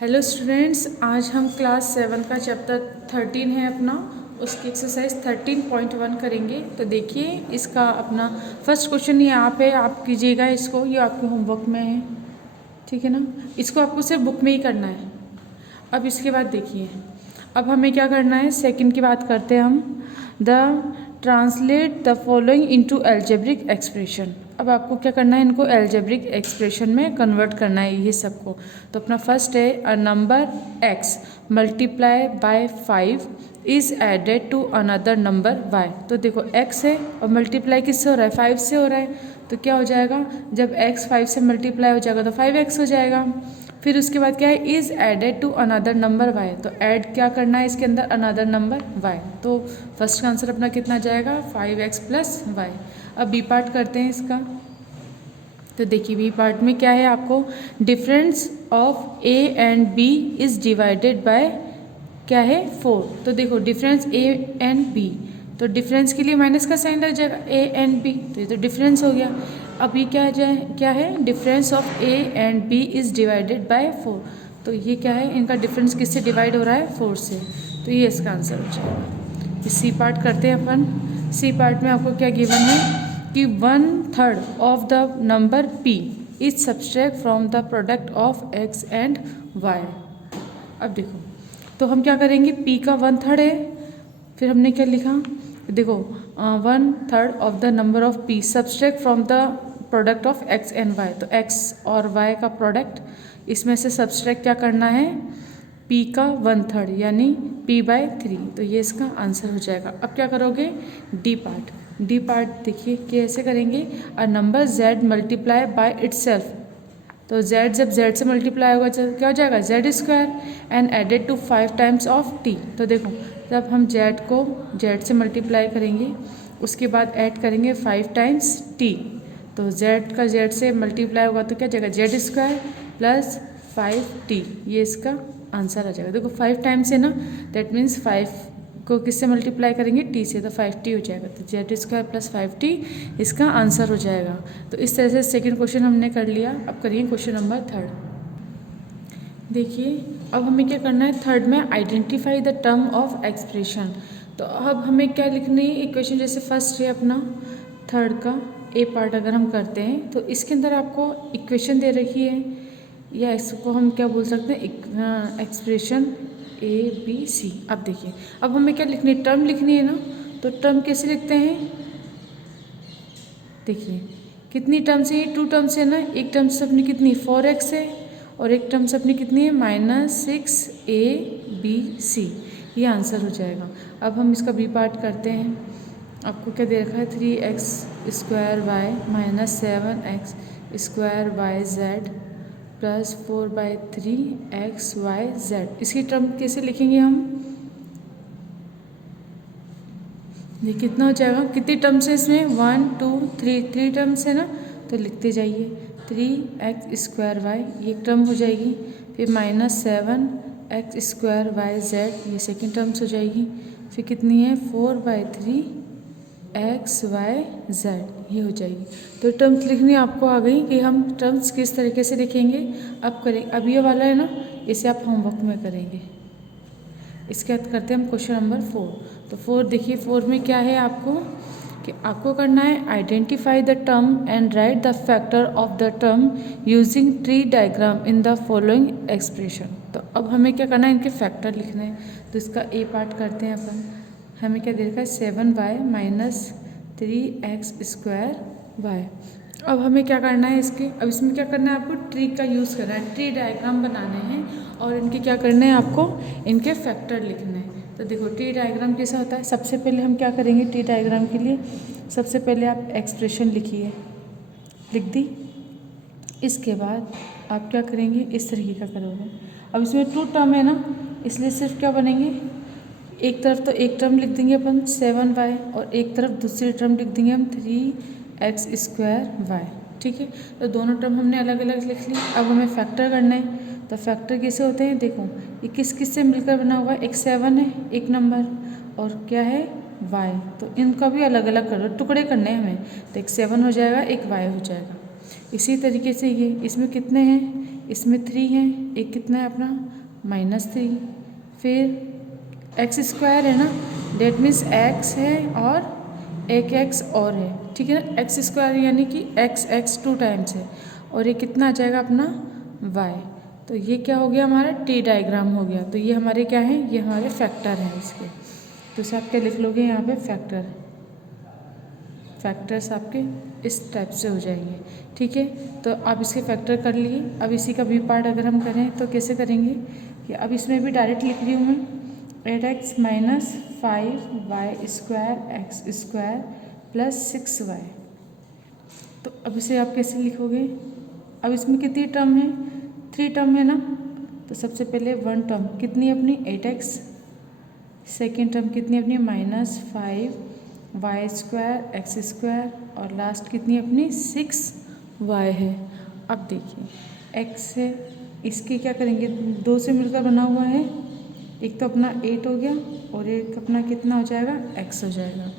Hello students, आज हम class 7 का चैप्टर 13 है अपना, उसकी एक्सरसाइज 13.1 करेंगे। तो देखिए इसका अपना फर्स्ट क्वेश्चन यहाँ पे आप कीजिएगा इसको, ये आपके होमवर्क में है, ठीक है ना। इसको आपको सिर्फ बुक में ही करना है। अब इसके बाद देखिए, अब हमें क्या करना है, सेकंड की बात करते हैं हम। The translate the following into algebraic expression. अब आपको क्या करना है, इनको एल्जेब्रिक एक्सप्रेशन में कन्वर्ट करना है ये सबको। तो अपना फर्स्ट है, a number x multiply by 5 is added to another number y। तो देखो x है और मल्टीप्लाई किससे हो रहा है, 5 से हो रहा है। तो क्या हो जाएगा, जब x 5 से मल्टीप्लाई हो जाएगा तो 5x हो जाएगा। फिर उसके बाद क्या है, is added to another number y। तो ऐड क्या करना है इसके अंदर, अनदर नंबर y। तो फर्स्ट का आंसर अपना कितना जाएगा, 5x प्लस y। अब बी पार्ट करते हैं इसका। तो देखिए बी पार्ट में क्या है, आपको difference of a and b is divided by क्या है, 4। तो देखो डिफरेंस a एंड b, तो डिफरेंस के लिए माइनस का साइन लग जाएगा, a एंड b, तो ये तो डिफरेंस हो गया। अभी क्या है, difference of a and b is divided by 4। तो ये क्या है, इनका डिफरेंस किससे डिवाइड हो रहा है, 4 से। तो ये इसका आंसर हो जाएगा। सी पार्ट करते हैं अपन। सी पार्ट में आपको क्या गिवन है कि 1/3 of the number p is subtract from the product of x and y। अब देखो, तो हम क्या करेंगे, p का 1/3 है, फिर हमने क्या लिखा, देखो 1/3 of the number of p subtract from the product of x and y। तो x और y का प्रोडक्ट, इसमें से सब्सट्रैक्ट क्या करना है, p का 1/3 यानी p/3। तो ये इसका आंसर हो जाएगा। अब क्या करोगे, डी पार्ट। डी पार्ट देखिए कैसे करेंगे, a number z multiply by itself. तो z जब z से मल्टीप्लाई होगा तो क्या हो जाएगा, z² and added to 5 times of t। तो देखो जब हम z को z से मल्टीप्लाई करेंगे, उसके बाद ऐड करेंगे 5 टाइम्स t। तो z का z से मल्टीप्लाई होगा तो क्या जाएगा, z² प्लस 5t। ये इसका आंसर आ जाएगा। देखो 5 टाइम्स है ना, दैट मीन्स 5 को किससे मल्टीप्लाई करेंगे, t से, तो 5t हो जाएगा। तो z² प्लस 5t इसका आंसर हो जाएगा। तो इस तरह से सेकंड क्वेश्चन हमने कर लिया। अब करिए क्वेश्चन नंबर 3। देखिए अब हमें क्या करना है, थर्ड में identify the term of expression. तो अब हमें क्या लिखनी है, इक्वेशन जैसे फर्स्ट है अपना थर्ड का ए पार्ट अगर हम करते हैं, तो इसके अंदर आपको इक्वेशन दे रखी है, या इसको हम क्या बोल सकते हैं, एक्सप्रेशन ABC। अब देखिए, अब हमें क्या लिखनी है, टर्म लिखनी है ना। तो टर्म कैसे लिखते हैं, देखिए कितनी टर्म्स है, ये 2 टर्म्स है ना। एक टर्म से अपनी कितनी 4x है, और एक टर्म से अपनी कितनी है -6ABC। ये आंसर हो जाएगा। अब हम इसका बी पार्ट करते हैं। आपको क्या दे रखा है, 3x² y minus 7x² yz plus 4/3xyz। इसकी टर्म कैसे लिखेंगे हम, ये कितना हो जाएगा, कितनी टर्म्स है इसमें, 1 2 3 टर्म्स है ना। तो लिखते जाइए 3x² y, ये एक टर्म हो जाएगी। फिर -7x² yz, ये सेकेंड टर्म्स हो जाएगी। फिर कितनी है, 4/3xyz, ये हो जाएगी। तो टर्म्स लिखनी आपको आ गई कि हम टर्म्स किस तरीके से लिखेंगे। अब अब ये वाला है ना, इसे आप होमवर्क में करेंगे। इसके बाद करते हैं हम क्वेश्चन नंबर 4। तो 4 देखिए, 4 में क्या है आपको, कि आपको करना है identify the term and right the factor of the term using tree diagram in the following expression. तो अब हमें क्या करना है, इनके फैक्टर लिखना है। तो इसका ए पार्ट करते हैं अपन। हमें क्या दे रखा है, 7y माइनस 3x² y। अब हमें क्या करना है इसके, अब इसमें क्या करना है, आपको ट्री का यूज़ करना है, ट्री डायग्राम बनाने हैं, और इनके क्या करना है, आपको इनके फैक्टर लिखने हैं। तो देखो ट्री डायग्राम कैसा होता है, सबसे पहले हम क्या करेंगे, ट्री डायग्राम के लिए सबसे पहले आप एक्सप्रेशन लिखिए, लिख दी। इसके बाद आप क्या करेंगे, इस तरीके का करोगे। अब इसमें 2 टर्म है ना, इसलिए सिर्फ क्या बनेंगे, एक तरफ तो एक टर्म लिख देंगे अपन 7y, और एक तरफ दूसरी टर्म लिख देंगे हम 3x² y। ठीक है, तो दोनों टर्म हमने अलग अलग लिख ली। अब हमें फैक्टर करना है। तो फैक्टर कैसे होते हैं, देखो ये किस किस से मिलकर बना हुआ है, एक 7 है एक नंबर, और क्या है y। तो इनका भी अलग अलग करो, टुकड़े करने हैं हमें। तो एक 7 हो जाएगा, एक y हो जाएगा। इसी तरीके से ये इसमें कितने हैं, इसमें 3 है, एक कितना है अपना -3, फिर एक्स स्क्वायर है ना, डेट मीन्स एक्स है और एक एक्स और है, ठीक है ना। एक्स स्क्वायर यानी कि एक्स 2 टाइम्स है, और ये कितना आ जाएगा अपना वाई। तो ये क्या हो गया हमारा टी डायग्राम हो गया। तो ये हमारे क्या है, ये हमारे फैक्टर हैं इसके। तो इसे आप क्या लिख लोगे यहाँ पे फैक्टर्स आपके इस टाइप से हो जाएंगे, ठीक है। तो आप इसके फैक्टर कर लिए। अब इसी का बी पार्ट अगर हम करें तो कैसे करेंगे कि अब इसमें भी डायरेक्ट लिख रही हूँ मैं 8x - 5y square x square plus 6y। तो अब इसे आप कैसे लिखोगे, अब इसमें कितनी टर्म है, 3 टर्म है ना। तो सबसे पहले 1 टर्म कितनी है अपनी 8x, सेकेंड टर्म कितनी है अपनी -5y स्क्वायर एक्स स्क्वायर, और लास्ट कितनी है अपनी 6y है। अब देखिए x है, इसके क्या करेंगे, 2 से मिलकर बना हुआ है, एक तो अपना 8 हो गया और एक अपना कितना हो जाएगा x हो जाएगा।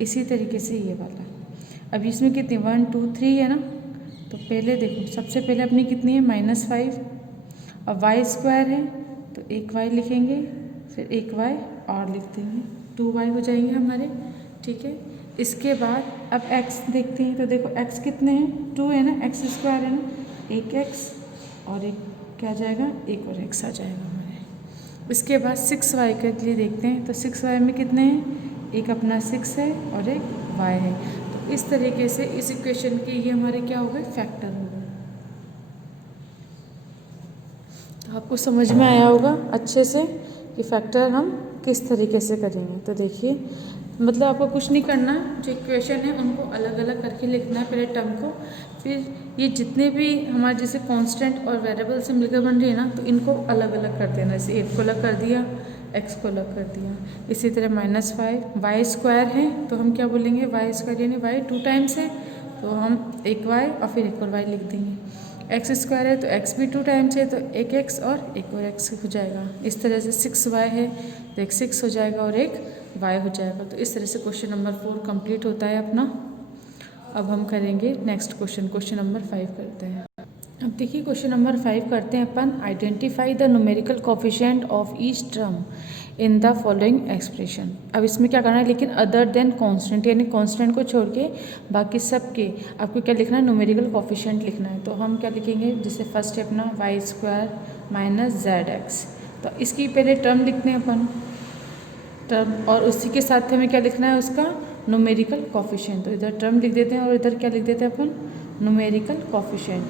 इसी तरीके से ये वाला, अब इसमें कितनी 1 2 3 है ना। तो पहले देखो सबसे पहले अपनी कितनी है -5, अब y स्क्वायर है तो एक y लिखेंगे, फिर एक y और लिख देंगे, 2y हो जाएंगे हमारे, ठीक है। इसके बाद अब x देखते हैं, तो देखो x कितने हैं 2 है ना, x स्क्वायर है ना, एक x और एक क्या जाएगा, एक और x आ जाएगा हमारे। इसके बाद 6y के लिए देखते हैं, तो 6y में कितने हैं, एक अपना 6 है और एक y है। तो इस तरीके से इस इक्वेशन के ये हमारे क्या हो गए, फैक्टर हो गए। तो आपको समझ में आया होगा अच्छे से कि फैक्टर हम किस तरीके से करेंगे। तो देखिए मतलब आपको कुछ नहीं करना, जो इक्वेशन है उनको अलग अलग करके लिखना है पहले टर्म को, फिर ये जितने भी हमारे जैसे कांस्टेंट और वेरिएबल से मिलकर बन रही है ना, तो इनको अलग अलग कर देना। जैसे 8 को अलग कर दिया, x को अलग कर दिया। इसी तरह -5 y स्क्वायर है तो हम क्या बोलेंगे, y स्क्वायर यानी y 2 टाइम्स है तो हम एक y और फिर एक और y लिख देंगे। x स्क्वायर है तो x भी 2 टाइम्स है तो एक x और एक और x हो जाएगा। इस तरह से 6y है तो एक 6 हो जाएगा और एक y हो जाएगा। तो इस तरह से क्वेश्चन नंबर 4 कंप्लीट होता है अपना। अब हम करेंगे नेक्स्ट क्वेश्चन नंबर 5 करते हैं। अब देखिए क्वेश्चन नंबर 5 करते हैं अपन, identify the numerical coefficient of each term in the following expression. अब इसमें क्या करना है, लेकिन अदर देन कांस्टेंट, यानी कांस्टेंट को छोड़ के बाकी सब के आपको क्या लिखना है, न्यूमेरिकल कोफिशिएंट लिखना है। तो हम क्या लिखेंगे, जैसे फर्स्ट है अपना y square minus z x. तो इसकी पहले टर्म लिखते हैं अपन टर्म, और उसी के साथ हमें क्या लिखना है, उसका न्यूमेरिकल कोफिशिएंट। तो इधर टर्म लिख देते हैं और इधर क्या लिख देते हैं अपन, न्यूमेरिकल कोफिशिएंट।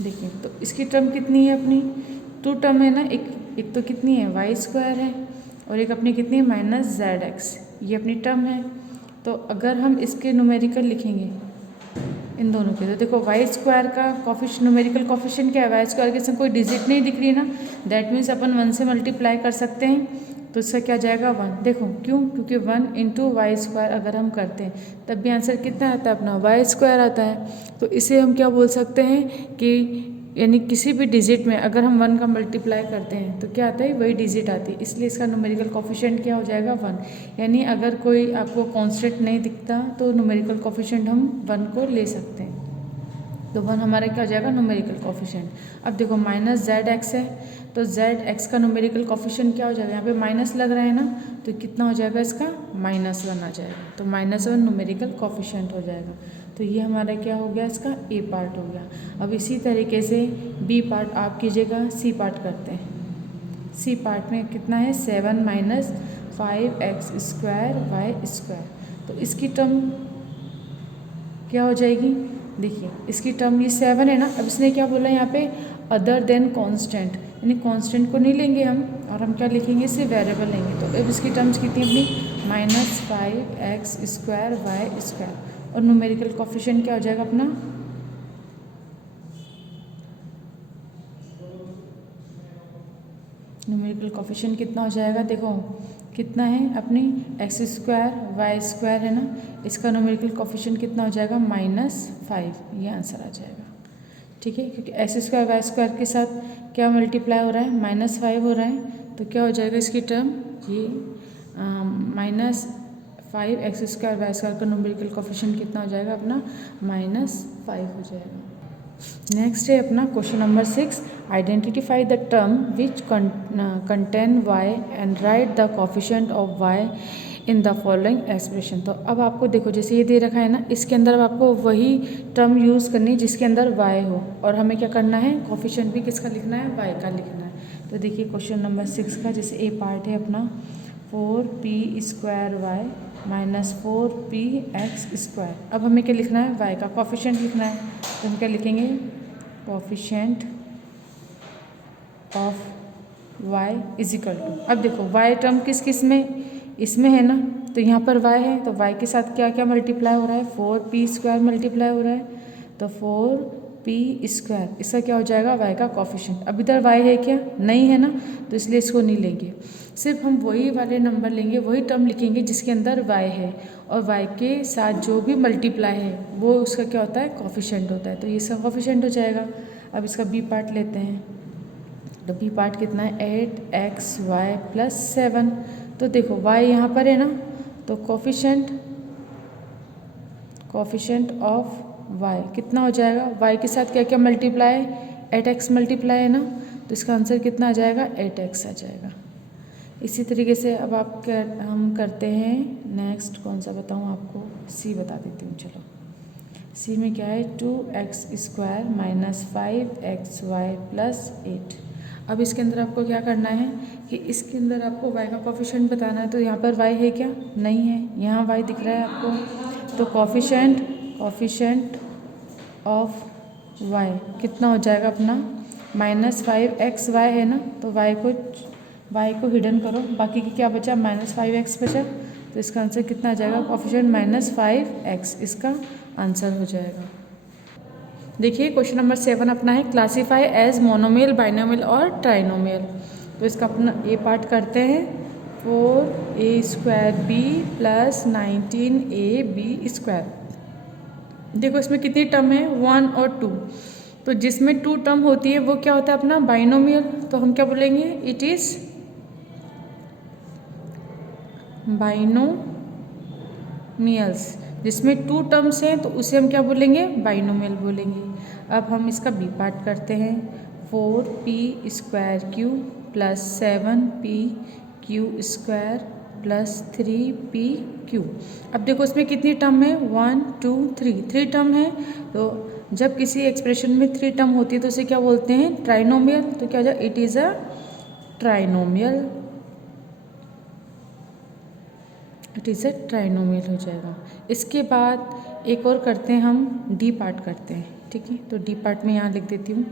देखिए तो इसकी टर्म कितनी है अपनी, 2 टर्म है ना, एक तो कितनी है वाई स्क्वायर है और एक अपनी कितनी है माइनस जेड एक्स, ये अपनी टर्म है। तो अगर हम इसके न्यूमेरिकल लिखेंगे इन दोनों के, तो देखो वाई स्क्वायर का न्यूमेरिकल कोफिशिएंट क्या है, वाई स्क्वायर के संग कोई डिजिट नहीं दिख रही है ना, दैट मीन्स अपन 1 से मल्टीप्लाई कर सकते हैं। तो इसका क्या जाएगा 1। देखो क्यों, क्योंकि 1 × वाई स्क्वायर अगर हम करते हैं तब भी आंसर कितना आता है अपना वाई स्क्वायर आता है। तो इसे हम क्या बोल सकते हैं कि यानी किसी भी डिजिट में अगर हम 1 का मल्टीप्लाई करते हैं तो क्या आता है, वही डिजिट आती है, इसलिए इसका न्यूमेरिकल कोफिशिएंट क्या हो जाएगा 1। यानी अगर कोई आपको कांस्टेंट नहीं दिखता तो न्यूमेरिकल कोफिशिएंट हम 1 को ले सकते हैं। तो 1 हमारा क्या हो जाएगा न्यूमेरिकल कोफिशिएंट। अब देखो माइनस जेड एक्स है तो जेड एक्स का न्यूमेरिकल कोफिशिएंट क्या हो जाएगा, यहाँ पे माइनस लग रहा है ना, तो कितना हो जाएगा इसका -1 आ जाएगा। तो -1 न्यूमेरिकल कोफिशिएंट हो जाएगा। तो ये हमारा क्या हो गया, इसका ए पार्ट हो गया। अब इसी तरीके से बी पार्ट आप कीजिएगा, सी पार्ट करते हैं। सी पार्ट में कितना है 7 - 5x स्क्वायर वाई स्क्वायर। तो इसकी टर्म क्या हो जाएगी, देखिए इसकी टर्म ये 7 है ना। अब इसने क्या बोला यहाँ पे, अदर देन कांस्टेंट, यानी कांस्टेंट को नहीं लेंगे हम और हम क्या लिखेंगे, इसे वेरिएबल लेंगे। तो अब इसकी टर्म्स कितनी अपनी -5x स्क्वायर वाई स्क्वायर, और न्यूमेरिकल कोफिशिएंट क्या हो जाएगा अपना न्यूमेरिकल कोफिशिएंट कितना हो जाएगा, देखो कितना है अपनी एक्स स्क्वायर वाई स्क्वायर है ना, इसका न्यूमेरिकल कोफिशिएंट कितना हो जाएगा -5, ये आंसर आ जाएगा। ठीक है, क्योंकि एक्स स्क्वायर वाई स्क्वायर के साथ क्या मल्टीप्लाई हो रहा है, -5 हो रहा है, तो क्या हो जाएगा इसकी टर्म, ये 5x² वाई स्क्वायर का न्यूमेरिकल कोफिशिएंट कितना हो जाएगा अपना -5 हो जाएगा। नेक्स्ट है अपना question number 6, identify the term which contain y and right the coefficient of y in the following expression. तो अब आपको देखो जैसे ये दे रखा है ना, इसके अंदर अब आपको वही टर्म यूज़ करनी है जिसके अंदर y हो, और हमें क्या करना है, कोफिशिएंट भी किसका लिखना है, y का लिखना है। तो देखिए क्वेश्चन नंबर 6 का जैसे ए पार्ट है अपना 4p² y -4px²। अब हमें क्या लिखना है, y का कोफिशिएंट लिखना है। तो हम क्या लिखेंगे, कोफिशिएंट ऑफ y = अब देखो y टर्म किस किस में, इसमें है ना, तो यहाँ पर y है तो y के साथ क्या क्या मल्टीप्लाई हो रहा है, 4p² मल्टीप्लाई हो रहा है, तो 4p², इसका क्या हो जाएगा, y का कोफिशिएंट। अब इधर y है क्या, नहीं है ना, तो इसलिए इसको नहीं लेंगे, सिर्फ हम वही वाले नंबर लेंगे, वही टर्म लिखेंगे जिसके अंदर y है, और y के साथ जो भी मल्टीप्लाई है वो उसका क्या होता है, कोफिशिएंट होता है। तो ये इसका कोफिशिएंट हो जाएगा। अब इसका बी पार्ट लेते हैं, तो बी पार्ट कितना है, 8xy + 7। तो देखो y यहाँ पर है ना, तो कोफिशिएंट ऑफ y कितना हो जाएगा, y के साथ क्या क्या मल्टीप्लाई है, 8x मल्टीप्लाई है ना, तो इसका आंसर कितना आ जाएगा, 8x आ जाएगा। इसी तरीके से अब हम करते हैं नेक्स्ट, कौन सा बताऊँ आपको, सी बता देती हूँ। चलो सी में क्या है, 2x² - 5xy + 8। अब इसके अंदर आपको क्या करना है कि इसके अंदर आपको y का कोफिशिएंट बताना है। तो यहाँ पर y है क्या, नहीं है, यहाँ y दिख रहा है आपको, तो कोफिशिएंट ऑफ y कितना हो जाएगा अपना -5xy है ना, तो y को हिडन करो, बाकी की क्या बचा, -5x बचा, तो इसका आंसर कितना आ जाएगा, कोफिशिएंट -5x, इसका आंसर हो जाएगा। देखिए क्वेश्चन नंबर 7 अपना है, क्लासीफाई एज मोनोमियल, बाइनोमियल और ट्राइनोमियल। तो इसका अपना ए पार्ट करते हैं, 4a² + 19ab²। देखो इसमें कितनी टर्म है, 1 और 2। तो जिसमें 2 टर्म होती है वो क्या होता है अपना बाइनोमियल। तो हम क्या बोलेंगे, इट इज़ बाइनोमियल्स। जिसमें 2 टर्म्स हैं तो उसे हम क्या बोलेंगे, बाइनोमियल बोलेंगे। अब हम इसका बी पार्ट करते हैं, 4p² + 7pq² + 3pq। अब देखो इसमें कितनी टर्म है, 1 2 3 टर्म है। तो जब किसी एक्सप्रेशन में 3 टर्म होती है तो उसे क्या बोलते हैं, ट्राइनोमियल। तो क्या हो जाए, it is a trinomial, it is a trinomial हो जाएगा। इसके बाद एक और करते हैं, हम डी पार्ट करते हैं, ठीक है। तो डी पार्ट में यहाँ लिख देती हूँ,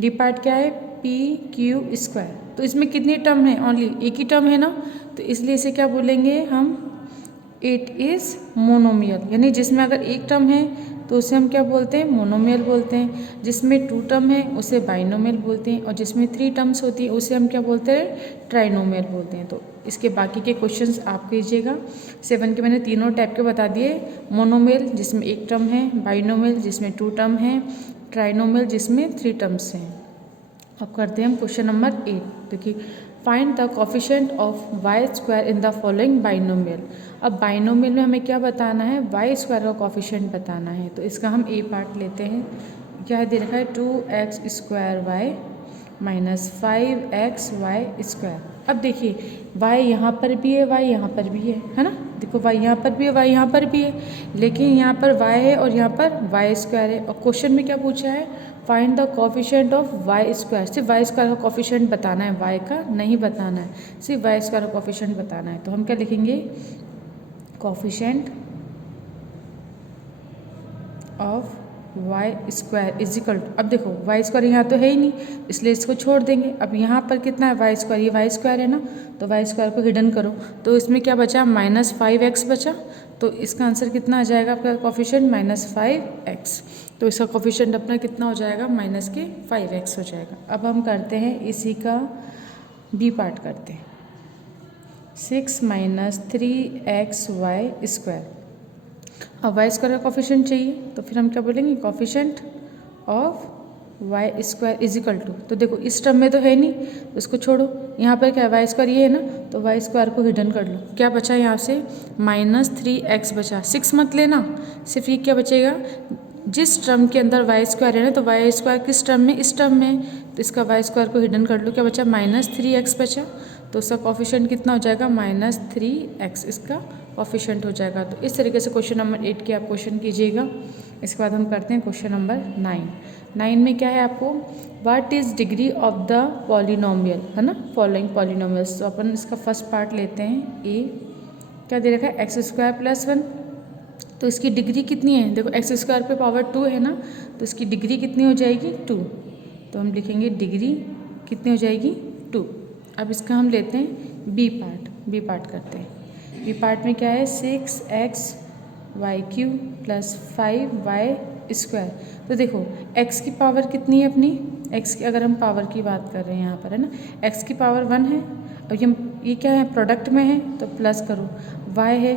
डी पार्ट क्या है, pq²। तो इसमें कितनी टर्म है, ओनली एक ही टर्म है ना, तो इसलिए इसे क्या बोलेंगे हम, इट इज़ मोनोमियल। यानी जिसमें अगर एक टर्म है तो उसे हम क्या बोलते हैं, मोनोमियल बोलते हैं। जिसमें 2 टर्म है उसे बाइनोमियल बोलते हैं, और जिसमें 3 टर्म्स होती है उसे हम क्या बोलते हैं, ट्राइनोमियल बोलते हैं। तो इसके बाकी के क्वेश्चंस आप कीजिएगा। 7 के मैंने तीनों टाइप के बता दिए, मोनोमियल जिसमें एक टर्म है, बाइनोमियल जिसमें 2 टर्म है, ट्राइनोमियल जिसमें 3 टर्म्स हैं। अब करते हैं हम क्वेश्चन नंबर 8। देखिए, find the coefficient of y² in the following binomial. अब बाइनोमियल में हमें क्या बताना है, y² का कोफिशिएंट बताना है। तो इसका हम ए पार्ट लेते हैं, क्या दे रखा है, 2x² y - 5xy²। अब देखिए y यहाँ पर भी है, y यहाँ पर भी है ना, देखो y यहाँ पर भी है, y यहाँ पर भी है, लेकिन यहाँ पर y है और यहाँ पर y² है। और क्वेश्चन में क्या पूछा है, find the coefficient of y²। सिर्फ y² का कोफिशिएंट बताना है, y का नहीं बताना है, सिर्फ y² का कोफिशिएंट बताना है। तो हम क्या लिखेंगे, कोफिशिएंट ऑफ y² अब देखो y² यहाँ तो है ही नहीं, इसलिए इसको छोड़ देंगे। अब यहाँ पर कितना है, y², ये y² है ना, तो y² को हिडन करो, तो इसमें क्या बचा, -5x बचा। तो इसका आंसर कितना आ जाएगा आपका, कोफिशिएंट -5x। तो इसका कोफिशिएंट अपना कितना हो जाएगा, -5x हो जाएगा। अब हम करते हैं इसी का बी पार्ट करते हैं, 6 - 3xy²। अब y² का कोफिशिएंट चाहिए, तो फिर हम क्या बोलेंगे, coefficient of y square is equal to, तो देखो इस टर्म में तो है नहीं, तो इसको छोड़ो। यहाँ पर क्या है, वाई स्क्वायर ये है ना, तो वाई स्क्वायर को हिडन कर लो। क्या बचा यहाँ से, -3x बचा। 6 मत लेना, सिर्फ ये क्या बचेगा, जिस टर्म के अंदर वाई स्क्वायर है ना, तो वाई स्क्वायर किस टर्म में, इस टर्म में, तो इसका वाई स्क्वायर को हिडन कर लो। क्या बचा, -3x बचा, तो उसका कॉफिशिएंट कितना हो जाएगा, -3x इसका कॉफिशिएंट हो जाएगा। तो इस तरीके से क्वेश्चन नंबर 8 के आप क्वेश्चन कीजिएगा। इसके बाद हम करते हैं क्वेश्चन नंबर 9 में क्या है आपको, what is degree of the polynomial, है ना, फॉलोइंग पॉलिनोमियल्स। तो अपन इसका फर्स्ट पार्ट लेते हैं। ए क्या दे रखा है, x² + 1, तो इसकी डिग्री कितनी है, देखो x² पे पावर 2 है ना, तो इसकी डिग्री कितनी हो जाएगी, 2। तो हम लिखेंगे डिग्री कितनी हो जाएगी, 2। अब इसका हम लेते हैं बी पार्ट करते हैं। बी पार्ट में क्या है, 6xy³ + 5y²। तो देखो x की पावर कितनी है अपनी, x की अगर हम पावर की बात कर रहे हैं यहाँ पर, है ना, x की पावर 1 है। अब ये क्या है, प्रोडक्ट में है तो प्लस करो, y है,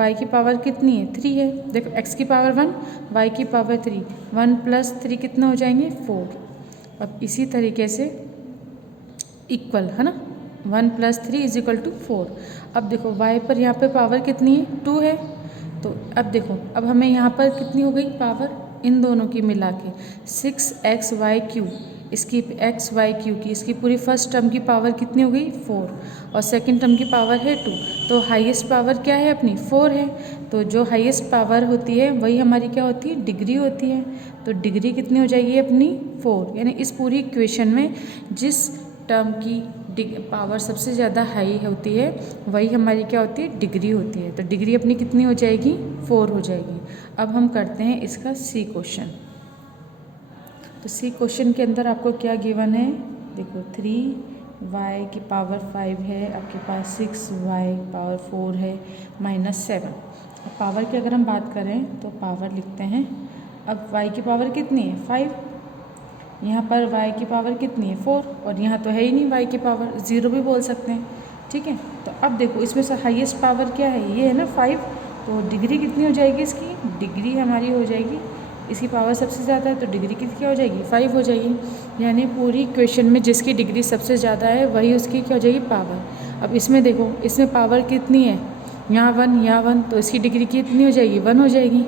y की पावर कितनी है, 3 है। देखो x की पावर 1, y की पावर 3, 1 + 3 कितना हो जाएंगे, 4। अब इसी तरीके से इक्वल, है ना, 1 + 3 = 4। अब देखो y पर यहाँ पे पावर कितनी है, 2 है। तो अब देखो, अब हमें यहाँ पर कितनी हो गई पावर, इन दोनों की मिला के 6xy³, इसकी xy³ की, इसकी पूरी फर्स्ट टर्म की पावर कितनी हो गई, 4, और सेकंड टर्म की पावर है 2। तो हाईएस्ट पावर क्या है अपनी, 4 है। तो जो हाईएस्ट पावर होती है वही हमारी क्या होती है, डिग्री होती है। तो डिग्री कितनी हो जाएगी अपनी, 4। यानी इस पूरी इक्वेशन में जिस टर्म की पावर सबसे ज़्यादा हाई होती है वही हमारी क्या होती है, डिग्री होती है। तो डिग्री अपनी कितनी हो जाएगी, 4 हो जाएगी। अब हम करते हैं इसका सी क्वेश्चन। तो सी क्वेश्चन के अंदर आपको क्या गिवन है, देखो 3y⁵ है, आपके पास 6y⁴ है, -7। अब पावर की अगर हम बात करें तो पावर लिखते हैं। अब y की पावर कितनी है, 5, यहाँ पर y की पावर कितनी है, 4, और यहाँ तो है ही नहीं y की पावर, 0 भी बोल सकते हैं, ठीक है। तो अब देखो इसमें से हाईएस्ट पावर क्या है, ये है ना 5, तो डिग्री कितनी हो जाएगी इसकी, डिग्री हमारी हो जाएगी, इसकी पावर सबसे ज़्यादा है तो डिग्री कितनी क्या हो जाएगी, 5 हो जाएगी। यानी पूरी इक्वेशन में जिसकी डिग्री सबसे ज़्यादा है वही उसकी क्या हो जाएगी, पावर। अब इसमें देखो, इसमें पावर कितनी है, यहाँ 1, यहाँ 1, तो इसकी डिग्री कितनी हो जाएगी, 1 हो जाएगी।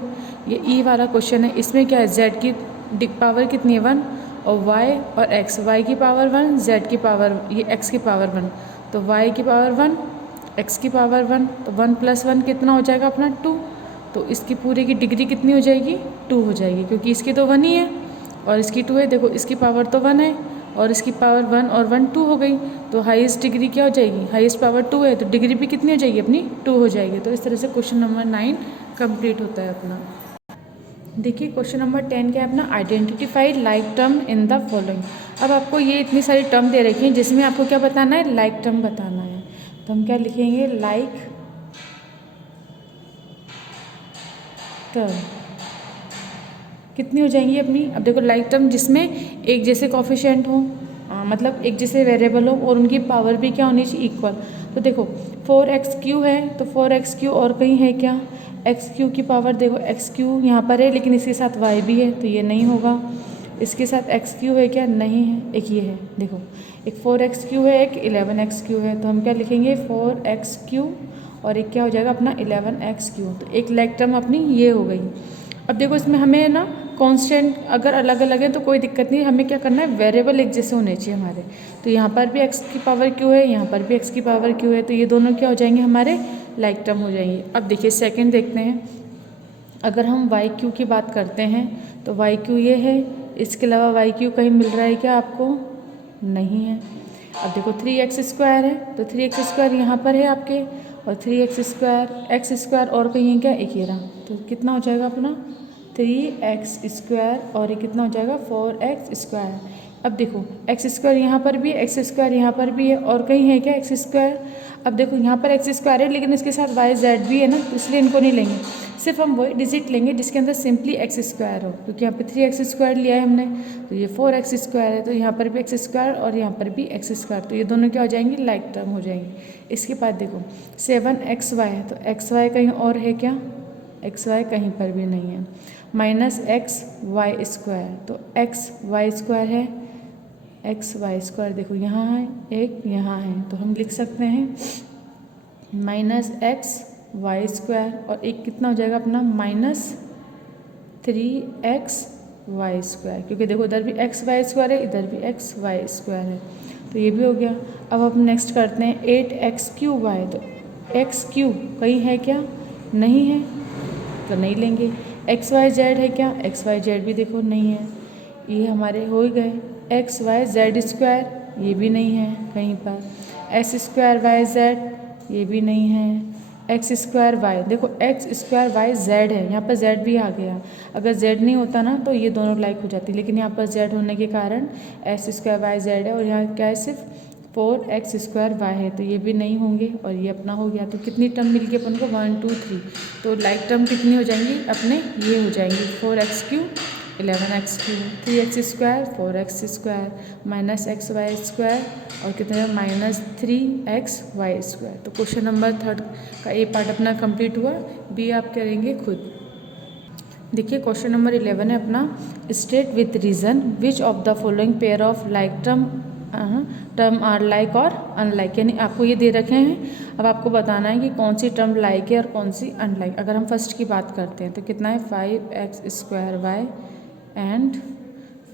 ये ई वाला क्वेश्चन है, इसमें क्या है, z की पावर कितनी है, 1, और y और x, y की पावर 1, z की पावर, ये x की पावर 1, तो y की पावर 1, x की पावर 1, तो 1 + 1 कितना हो जाएगा अपना, 2। तो इसकी पूरी की डिग्री कितनी हो जाएगी, 2 हो जाएगी, क्योंकि इसकी तो 1 ही है और इसकी 2 है। देखो इसकी पावर तो 1 है और इसकी पावर 1 और 1 2 हो गई, तो हाईएस्ट डिग्री क्या हो जाएगी, हाईएस्ट पावर 2 है, तो डिग्री भी कितनी हो जाएगी अपनी, 2 हो जाएगी। तो इस तरह से क्वेश्चन नंबर 9 कंप्लीट होता है अपना। देखिए क्वेश्चन नंबर 10 क्या है अपना, identify like term in the following. अब आपको ये इतनी सारी टर्म दे रखी हैं जिसमें आपको क्या बताना है, लाइक टर्म बताना है। तो हम क्या लिखेंगे, लाइक टर्म कितनी हो जाएंगी अपनी। अब देखो लाइक टर्म जिसमें एक जैसे कॉफिशिएंट हो, मतलब एक जैसे वेरिएबल हो और उनकी पावर भी क्या होनी चाहिए, इक्वल। तो देखो 4x³ है, तो 4x³ और कहीं है क्या, x³ की पावर देखो x³ यहाँ पर है लेकिन इसके साथ y भी है तो ये नहीं होगा। इसके साथ x³ है क्या, नहीं है, एक ये है, देखो एक 4x³ है, एक 11x³ है, तो हम क्या लिखेंगे 4x³ और एक क्या हो जाएगा अपना 11x³। तो एक लाइक टर्म अपनी ये हो गई। अब देखो इसमें हमें ना कांस्टेंट अगर अलग अलग है तो कोई दिक्कत नहीं, हमें क्या करना है, वेरिएबल एक जैसे होने चाहिए हमारे। तो यहाँ पर भी x की पावर q है, यहाँ पर भी x की पावर q है, तो ये दोनों क्या हो जाएंगे, हमारे लाइक टर्म हो जाएंगे। अब देखिए सेकंड देखते हैं, अगर हम y⁵ की बात करते हैं तो y⁵ ये है, इसके अलावा y⁵ कहीं मिल रहा है क्या आपको, नहीं है। अब देखो 3x² है, तो 3x² यहाँ पर है आपके, और 3x² और कहीं है क्या, एक ये रहा, तो कितना हो जाएगा अपना 3x² और ये कितना हो जाएगा 4x²। अब देखो x² यहाँ पर भी है, x² यहाँ पर भी है, और कहीं है क्या x²। अब देखो यहाँ पर x² है लेकिन इसके साथ y z भी है ना, तो इसलिए इनको नहीं लेंगे, सिर्फ हम वही डिजिट लेंगे जिसके अंदर सिंपली x² हो, क्योंकि यहाँ पे 3x² लिया है हमने, तो ये 4x² है, तो यहाँ पर भी x² और यहाँ पर भी x², तो ये दोनों क्या हो जाएंगे, लाइक टर्म हो जाएंगे। इसके बाद देखो 7xy है, तो xy कहीं और है क्या, xy कहीं पर भी नहीं है। माइनस एक्स वाई स्क्वायर, तो एक्स वाई स्क्वायर है, एक्स वाई स्क्वायर देखो यहाँ है एक यहाँ है, तो हम लिख सकते हैं माइनस एक्स वाई स्क्वायर और एक कितना हो जाएगा अपना माइनस 3x वाई स्क्वायर, क्योंकि देखो इधर भी एक्स वाई स्क्वायर है, इधर भी एक्स वाई स्क्वायर है, तो ये भी हो गया। अब हम नेक्स्ट करते हैं 8x क्यूब वाई, तो एक्स क्यूब कहीं है क्या, नहीं है, तो नहीं लेंगे। एक्स वाई जेड है क्या, एक्स वाई जेड भी देखो नहीं है, ये हमारे हो ही गए। एक्स वाई जेड स्क्वायर, ये भी नहीं है कहीं पर। एक्स स्क्वायर वाई जेड, ये भी नहीं है। एक्स स्क्वायर वाई, देखो एक्स स्क्वायर वाई जेड है, यहाँ पर जेड भी आ गया। अगर जेड नहीं होता ना तो ये दोनों लाइक हो जाती, लेकिन यहाँ पर जेड होने के कारण एक्स स्क्वायर वाई जेड है, और यहाँ क्या है सिर्फ 4x स्क्वायर वाई है, तो ये भी नहीं होंगे और ये अपना हो गया। तो कितनी टर्म मिल गई अपन को, 1 2 3, तो लाइक टर्म कितनी हो जाएंगी अपने, ये हो जाएंगी 4x cube 11x cube, 3x square 4x square minus x y square और कितने माइनस 3x वाई स्क्वायर। तो क्वेश्चन नंबर 3 का ए पार्ट अपना कंप्लीट हुआ, बी आप करेंगे खुद। देखिए क्वेश्चन नंबर 11 है अपना, state with reason which of the following pair of like term are like और अनलाइक, यानी आपको ये दे रखे हैं, अब आपको बताना है कि कौन सी टर्म लाइक है और कौन सी अनलाइक। अगर हम फर्स्ट की बात करते हैं तो कितना है 5x square y and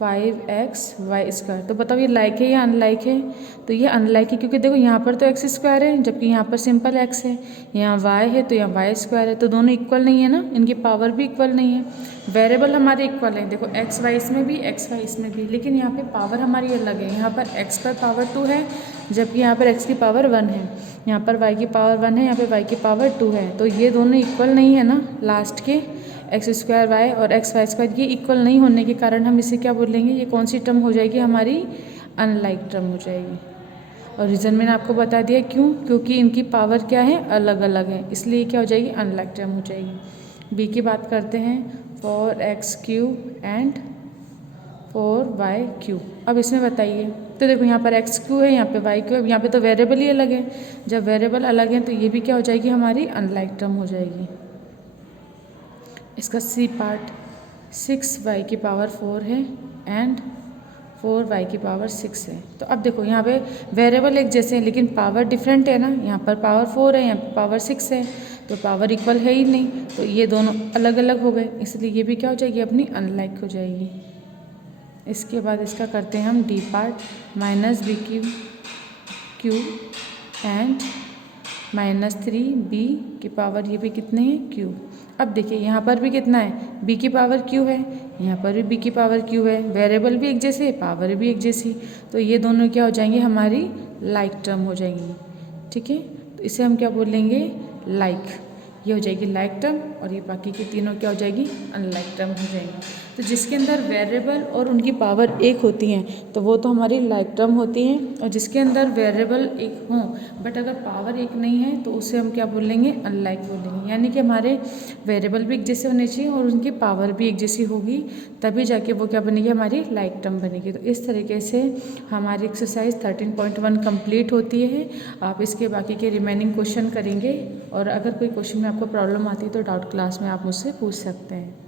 5x y square, तो बताओ ये लाइक है या अनलाइक है, तो ये अनलाइक है, क्योंकि देखो यहाँ पर तो एक्स स्क्वायर है जबकि यहाँ पर सिंपल एक्स है, यहाँ वाई है तो यहाँ वाई स्क्वायर है, तो दोनों इक्वल नहीं है ना, इनकी पावर भी इक्वल नहीं है। वेरिएबल हमारे इक्वल है, देखो एक्स वाई इसमें भी एक्स वाई इसमें भी, लेकिन यहाँ पे पावर हमारी अलग है, यहाँ पर एक्स पर पावर 2 है जबकि यहाँ पर एक्स की पावर 1 है, यहाँ पर वाई की पावर 1 है, यहाँ पर वाई की पावर 2 है, तो ये दोनों इक्वल नहीं है ना, लास्ट के एक्स स्क्वायर वाई और एक्स वाई स्क्वायर ये इक्वल नहीं होने के कारण हम इसे क्या बोलेंगे, ये कौन सी टर्म हो जाएगी हमारी, अनलाइक टर्म हो जाएगी। और रीज़न मैंने आपको बता दिया क्यों, क्योंकि इनकी पावर क्या है, अलग अलग है, इसलिए क्या हो जाएगी, अनलाइक टर्म हो जाएगी। बी की बात करते हैं 4x cube and 4y cube. अब इसमें बताइए, तो देखो यहाँ पर x क्यू है, यहाँ पे y क्यू है, यहाँ पे तो वेरिएबल ही अलग है, जब वेरिएबल अलग है तो ये भी क्या हो जाएगी हमारी, अनलाइक टर्म हो जाएगी। इसका सी पार्ट 6y की पावर 4 है एंड 4y की पावर 6 है, तो अब देखो यहाँ पे वेरिएबल एक जैसे हैं लेकिन पावर डिफरेंट है ना, यहाँ पर पावर 4 है, यहाँ पर पावर 6 है, तो पावर इक्वल है ही नहीं, तो ये दोनों अलग अलग हो गए, इसलिए ये भी क्या हो जाएगी अपनी, अनलाइक हो जाएगी। इसके बाद इसका करते हैं हम D part, minus B cube and minus 3b की पावर, ये भी कितने हैं, क्यूब। अब देखिए यहाँ पर भी कितना है, b की पावर क्यू है, यहाँ पर भी b की पावर क्यू है, वेरिएबल भी एक जैसे, पावर भी एक जैसी, तो ये दोनों क्या हो जाएंगे हमारी लाइक टर्म हो जाएंगी, ठीक है। तो इसे हम क्या बोलेंगे, लाइक, ये हो जाएगी लाइक टर्म, और ये बाकी की तीनों क्या हो जाएगी, अनलाइक टर्म हो जाएगी। तो जिसके अंदर वेरिएबल और उनकी पावर एक होती हैं तो वो तो हमारी लाइक टर्म होती हैं, और जिसके अंदर वेरिएबल एक हों बट अगर पावर एक नहीं है तो उसे हम क्या बोलेंगे, अनलाइक बोलेंगे। यानी कि हमारे वेरिएबल भी एक जैसे होने चाहिए और उनकी पावर भी एक जैसी होगी, तभी जाके वो क्या बनेगी, हमारी लाइक टर्म बनेगी। तो इस तरीके से हमारी एक्सरसाइज 13.1 कंप्लीट होती है। आप इसके बाकी के रिमेनिंग क्वेश्चन करेंगे, और अगर कोई क्वेश्चन में आपको प्रॉब्लम आती है तो डाउट क्लास में आप मुझसे पूछ सकते हैं।